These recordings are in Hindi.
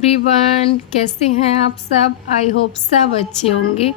एवरीवन, कैसे हैं आप सब। आई होप सब अच्छे होंगे।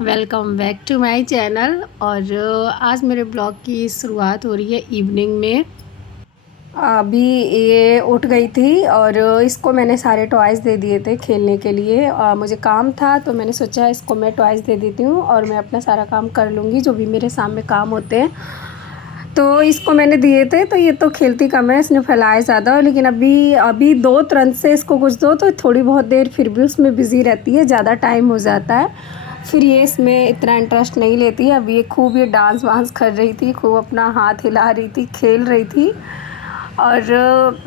Welcome back to my channel. और आज मेरे ब्लॉग की शुरुआत हो रही है इवनिंग में। अभी ये उठ गई थी और इसको मैंने सारे टॉयज़ दे दिए थे खेलने के लिए। मुझे काम था तो मैंने सोचा इसको मैं टॉयज़ दे देती हूँ और मैं अपना सारा काम कर लूँगी जो भी मेरे सामने काम होते हैं। तो इसको मैंने दिए थे तो ये तो खेलती कम है, इसने फैलाया ज़्यादा। लेकिन अभी अभी दो तुरंत से इसको कुछ दो तो थोड़ी बहुत देर फिर भी उसमें बिज़ी रहती है, ज़्यादा टाइम हो जाता है फिर ये इसमें इतना इंटरेस्ट नहीं लेती है। अभी ये खूब ये डांस वांस कर रही थी, खूब अपना हाथ हिला रही थी, खेल रही थी। और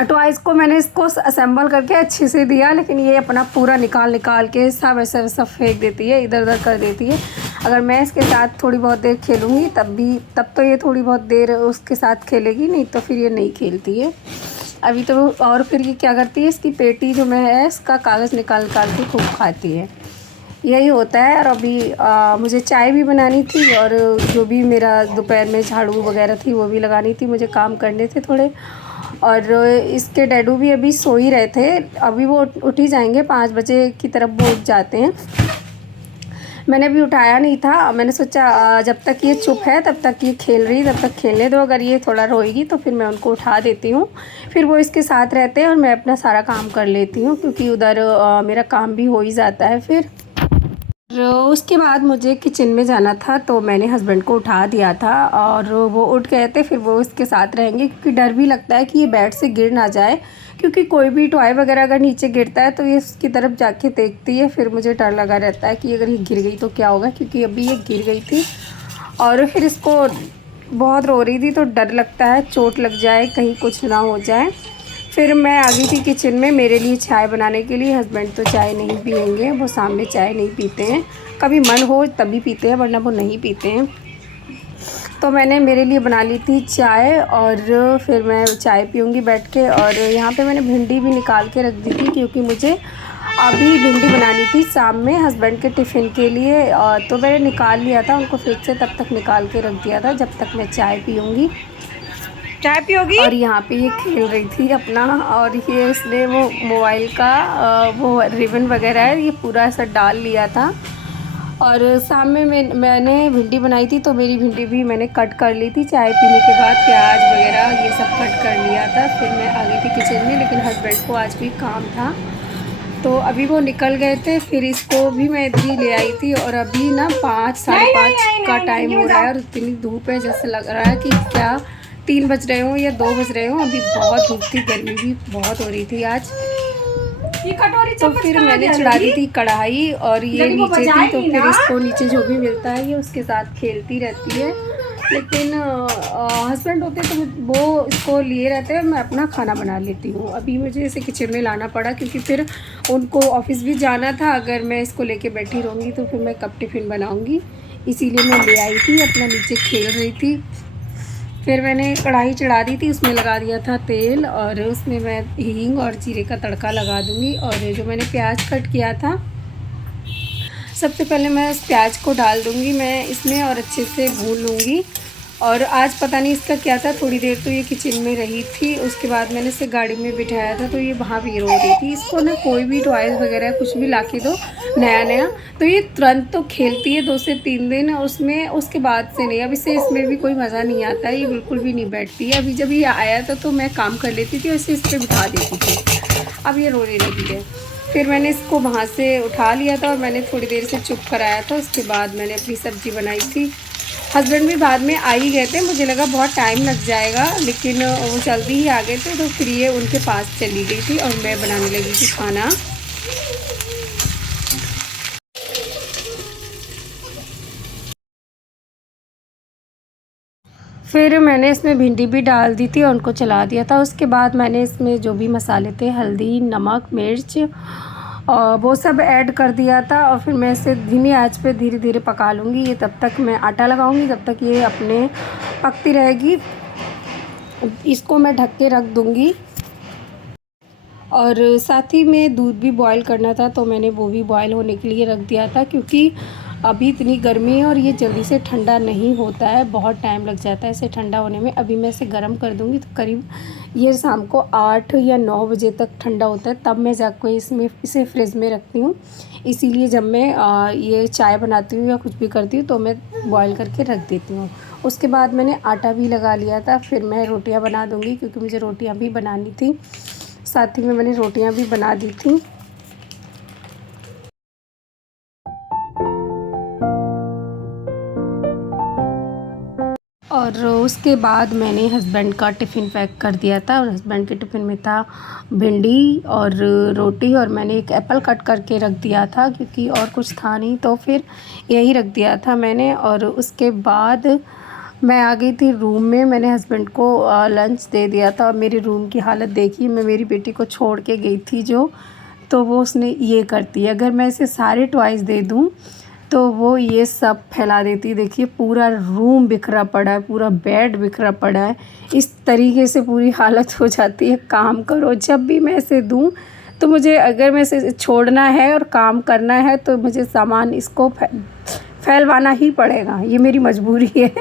टॉयज़ को मैंने इसको असेंबल करके अच्छे से दिया, लेकिन ये अपना पूरा निकाल निकाल के सब ऐसा वैसा फेंक देती है, इधर उधर कर देती है। अगर मैं इसके साथ थोड़ी बहुत देर खेलूँगी तब तो ये थोड़ी बहुत देर उसके साथ खेलेगी, नहीं तो फिर ये नहीं खेलती है अभी तो। और फिर ये क्या करती है, इसकी पेटी जो मैं है इसका कागज़ निकाल निकाल के खूब खाती है, यही होता है। और अभी मुझे चाय भी बनानी थी और जो भी मेरा दोपहर में झाड़ू वगैरह थी वो भी लगानी थी, मुझे काम करने थे थोड़े। और इसके डैडू भी अभी सो ही रहे थे, अभी वो उठ ही जाएंगे 5 बजे की तरफ वो उठ जाते हैं। मैंने भी उठाया नहीं था, मैंने सोचा जब तक ये चुप है तब तक ये खेल रही, तब तक खेलने दो। अगर ये थोड़ा रोएगी तो फिर मैं उनको उठा देती हूँ, फिर वो इसके साथ रहते हैं और मैं अपना सारा काम कर लेती हूँ, क्योंकि उधर मेरा काम भी हो ही जाता है फिर। उसके बाद मुझे किचन में जाना था तो मैंने हस्बैंड को उठा दिया था और वो उठ गए थे। फिर वो इसके साथ रहेंगे क्योंकि डर भी लगता है कि ये बेड से गिर ना जाए, क्योंकि कोई भी टॉय वगैरह अगर नीचे गिरता है तो ये उसकी तरफ जाके देखती है। फिर मुझे डर लगा रहता है कि अगर ये गिर गई तो क्या होगा, क्योंकि अभी ये गिर गई थी और फिर इसको बहुत रो रही थी तो डर लगता है चोट लग जाए, कहीं कुछ ना हो जाए। फिर मैं आ गई थी किचन में मेरे लिए चाय बनाने के लिए। हस्बैंड तो चाय नहीं पियेंगे, वो सामने चाय नहीं पीते हैं, कभी मन हो तभी पीते हैं वरना वो नहीं पीते हैं। तो मैंने मेरे लिए बना ली थी चाय और फिर मैं चाय पीऊँगी बैठ के। और यहाँ पे मैंने भिंडी भी निकाल के रख दी थी, क्योंकि मुझे अभी भिंडी बनानी थी शाम में हस्बैंड के टिफ़िन के लिए। तो मैंने निकाल लिया था उनको फ्रिज से, तब तक निकाल के रख दिया था जब तक मैं चाय पीऊँगी। चाय पियोगी? और यहाँ पे ये खेल रही थी अपना, और ये इसने वो मोबाइल का वो रिबन वगैरह है ये पूरा ऐसा डाल लिया था। और सामने मैंने भिंडी बनाई थी तो मेरी भिंडी भी मैंने कट कर ली थी चाय पीने के बाद, प्याज वगैरह ये सब कट कर लिया था। फिर मैं आ गई थी किचन में, लेकिन हस्बैंड को आज भी काम था तो अभी वो निकल गए थे। फिर इसको भी मैं इधर ही ले आई थी और अभी ना 5 साढ़े 5 का टाइम हो रहा है और इतनी धूप है जैसे लग रहा है कि क्या 3 बज रहे हों या 2 बज रहे हों। अभी बहुत धूप थी, गर्मी भी बहुत हो रही थी आज। तो फिर मैंने चढ़ा दी थी कढ़ाई और ये नीचे थी, तो फिर इसको नीचे जो भी मिलता है ये उसके साथ खेलती रहती है। लेकिन हस्बैंड होते तो वो इसको लिए रहते हैं, मैं अपना खाना बना लेती हूँ। अभी मुझे इसे किचन में लाना पड़ा क्योंकि फिर उनको ऑफिस भी जाना था, अगर मैं इसको लेके बैठी रहूँगी तो फिर मैं कब टिफ़िन बनाऊँगी, इसीलिए मैं ले आई थी। अपना नीचे खेल रही थी। फिर मैंने कढ़ाई चढ़ा दी थी, उसमें लगा दिया था तेल और उसमें मैं हींग और जीरे का तड़का लगा दूँगी। और जो मैंने प्याज कट किया था सबसे पहले मैं उस प्याज को डाल दूँगी मैं इसमें और अच्छे से भून लूँगी। और आज पता नहीं इसका क्या था, थोड़ी देर तो ये किचन में रही थी, उसके बाद मैंने इसे गाड़ी में बिठाया था तो ये वहाँ भी रो रही थी। इसको ना कोई भी टॉयज़ वगैरह कुछ भी ला के दो नया नया तो ये तुरंत तो खेलती है 2 से 3 दिन, उसमें उसके बाद से नहीं। अब इसे इसमें भी कोई मज़ा नहीं आता है, ये बिल्कुल भी नहीं बैठती है। अभी जब ये आया था तो मैं काम कर लेती थी और इसे इस पर बिठा देती थी, अब ये रोने लगी है। फिर मैंने इसको वहाँ से उठा लिया था और मैंने थोड़ी देर से चुप कराया था, उसके बाद मैंने अपनी सब्ज़ी बनाई थी। हस्बैंड भी बाद में आ ही गए थे, मुझे लगा बहुत टाइम लग जाएगा, लेकिन वो जल्दी ही आ गए थे तो फिर ये उनके पास चली गई थी और मैं बनाने लगी थी खाना। फिर मैंने इसमें भिंडी भी डाल दी थी और उनको चला दिया था। उसके बाद मैंने इसमें जो भी मसाले थे हल्दी, नमक, मिर्च और वो सब ऐड कर दिया था। और फिर मैं इसे धीमी आंच पे धीरे धीरे पका लूँगी। ये तब तक मैं आटा लगाऊँगी, तब तक ये अपने पकती रहेगी। इसको मैं ढक के रख दूँगी। और साथ ही में दूध भी बॉईल करना था तो मैंने वो भी बॉईल होने के लिए रख दिया था, क्योंकि अभी इतनी गर्मी है और ये जल्दी से ठंडा नहीं होता है, बहुत टाइम लग जाता है इसे ठंडा होने में। अभी मैं इसे गर्म कर दूँगी तो करीब ये शाम को 8 या 9 बजे तक ठंडा होता है, तब मैं जाकर इसे फ्रिज में रखती हूँ। इसीलिए जब मैं ये चाय बनाती हूँ या कुछ भी करती हूँ तो मैं बॉईल करके रख देती हूँ। उसके बाद मैंने आटा भी लगा लिया था, फिर मैं रोटियाँ बना दूँगी क्योंकि मुझे रोटियाँ भी बनानी थी। साथ ही में मैंने रोटियाँ भी बना दी थी। और उसके बाद मैंने हस्बैंड का टिफ़िन पैक कर दिया था और हस्बैंड के टिफ़िन में था भिंडी और रोटी, और मैंने एक एप्पल कट करके रख दिया था क्योंकि और कुछ था नहीं, तो फिर यही रख दिया था मैंने। और उसके बाद मैं आ गई थी रूम में। मैंने हस्बैंड को लंच दे दिया था और मेरे रूम की हालत देखी। मैं मेरी बेटी को छोड़ के गई थी जो, तो वो उसने ये करती है, अगर मैं इसे सारे टॉयज़ दे दूँ तो वो ये सब फैला देती। देखिए पूरा रूम बिखरा पड़ा है, पूरा बेड बिखरा पड़ा है, इस तरीके से पूरी हालत हो जाती है। काम करो, जब भी मैं इसे दूँ तो मुझे, अगर मैं इसे छोड़ना है और काम करना है तो मुझे सामान इसको फैलवाना ही पड़ेगा। ये मेरी मजबूरी है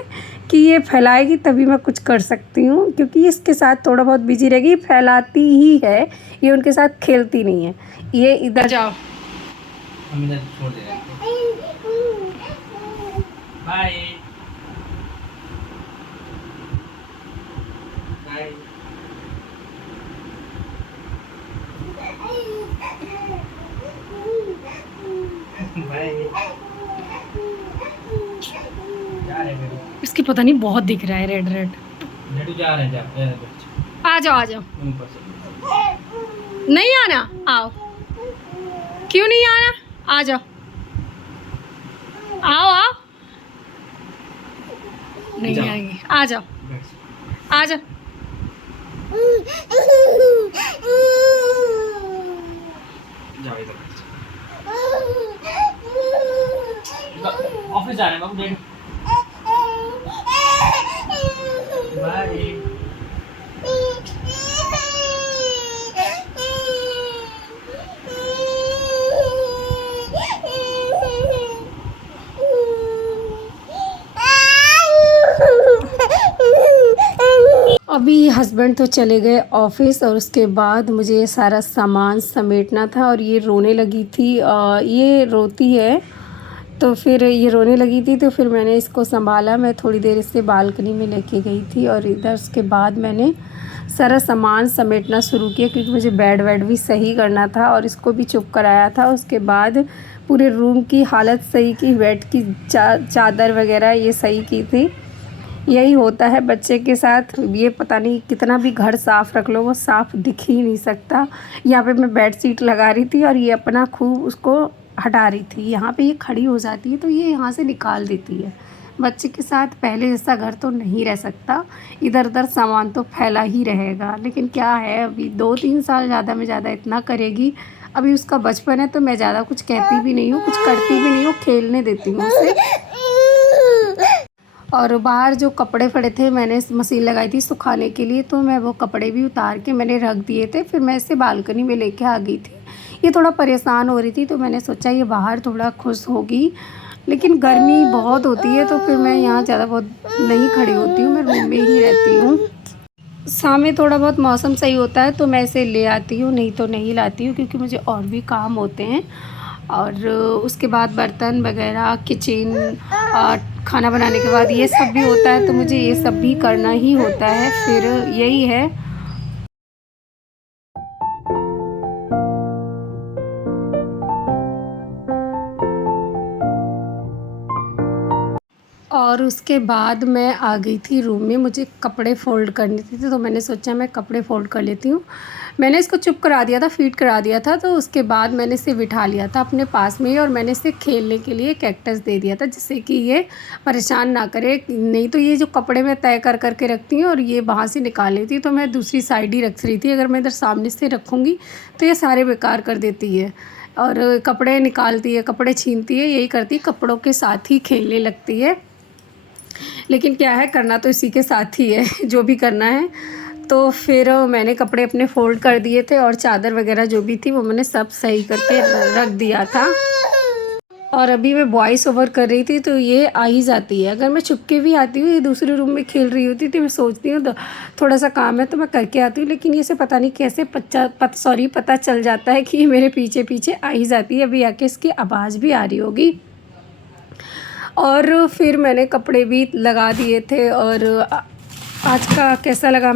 कि ये फैलाएगी तभी मैं कुछ कर सकती हूँ, क्योंकि इसके साथ थोड़ा बहुत बिजी रहेगी। फैलाती ही है, ये उनके साथ खेलती नहीं है। ये इधर जाओ, हम इधर छोड़ दे रहे हैं। Bye bye bye. जा रहे हैं इसकी पता नहीं बहुत दिख रहा है रेड रेड। लड्डू जा रहे हैं, आ जाओ आ जाओ, ऊपर से नहीं आना, आओ। क्यों नहीं आना, आ जाओ, आओ आओ। नहीं जाओ। आएंगे, आ जाओ आ जाओ। जाओ इधर ऑफिस जा रहे हैं बाबू, डेढ़ बाय। अभी हस्बैंड तो चले गए ऑफिस और उसके बाद मुझे ये सारा सामान समेटना था। और ये रोने लगी थी, ये रोती है तो फिर ये रोने लगी थी, तो फिर मैंने इसको संभाला। मैं थोड़ी देर इससे बालकनी में लेके गई थी और इधर उसके बाद मैंने सारा सामान समेटना शुरू किया क्योंकि मुझे बेड वेड भी सही करना था और इसको भी चुप कराया था। उसके बाद पूरे रूम की हालत सही की, बेड की चादर वगैरह ये सही की थी। यही होता है बच्चे के साथ, ये पता नहीं कितना भी घर साफ़ रख लो वो साफ़ दिख ही नहीं सकता। यहाँ पे मैं बेड शीट लगा रही थी और ये अपना खूब उसको हटा रही थी। यहाँ पे ये खड़ी हो जाती है तो ये यहाँ से निकाल देती है। बच्चे के साथ पहले जैसा घर तो नहीं रह सकता, इधर उधर सामान तो फैला ही रहेगा। लेकिन क्या है, अभी 2-3 साल ज़्यादा में ज़्यादा इतना करेगी। अभी उसका बचपन है तो मैं ज़्यादा कुछ कहती भी नहीं हूँ, कुछ करती भी नहीं हूँ, खेलने देती हूँ उसे। और बाहर जो कपड़े पड़े थे मैंने मशीन लगाई थी सुखाने के लिए, तो मैं वो कपड़े भी उतार के मैंने रख दिए थे। फिर मैं इसे बालकनी में लेके आ गई थी। ये थोड़ा परेशान हो रही थी तो मैंने सोचा ये बाहर थोड़ा खुश होगी, लेकिन गर्मी बहुत होती है तो फिर मैं यहाँ ज़्यादा बहुत नहीं खड़ी होती हूँ, मैं रूम में ही रहती हूँ। शाम में थोड़ा बहुत मौसम सही होता है तो मैं इसे ले आती हूँ, नहीं तो नहीं लाती हूँ क्योंकि मुझे और भी काम होते हैं। और उसके बाद बर्तन वगैरह, किचन, खाना बनाने के बाद ये सब भी होता है तो मुझे ये सब भी करना ही होता है। फिर यही है। और उसके बाद मैं आ गई थी रूम में, मुझे कपड़े फ़ोल्ड करने थे तो मैंने सोचा मैं कपड़े फ़ोल्ड कर लेती हूँ। मैंने इसको चुप करा दिया था, फ़ीड करा दिया था, तो उसके बाद मैंने इसे बिठा लिया था अपने पास में ही और मैंने इसे खेलने के लिए कैक्टस दे दिया था जिससे कि ये परेशान ना करे। नहीं तो ये जो कपड़े मैं तय कर कर के रखती हूँ और ये वहाँ से निकाल लेती है, तो मैं दूसरी साइड ही रख रही थी। अगर मैं इधर सामने से रखूँगी तो ये सारे बेकार कर देती है और कपड़े निकालती है, कपड़े छीनती है, यही करती है, कपड़ों के साथ ही खेलने लगती है। लेकिन क्या है, करना तो इसी के साथ ही है जो भी करना है। तो फिर मैंने कपड़े अपने फ़ोल्ड कर दिए थे और चादर वगैरह जो भी थी वो मैंने सब सही करके रख दिया था। और अभी मैं वॉइस ओवर कर रही थी तो ये आ ही जाती है। अगर मैं छुपके भी आती हूँ, ये दूसरे रूम में खेल रही होती तो मैं सोचती हूँ तो थोड़ा सा काम है तो मैं करके आती हूँ, लेकिन ये से पता नहीं कैसे पता चल जाता है कि ये मेरे पीछे पीछे आ ही जाती है। अभी आके इसकी आवाज़ भी आ रही होगी। और फिर मैंने कपड़े भी लगा दिए थे। और आज का कैसा लगा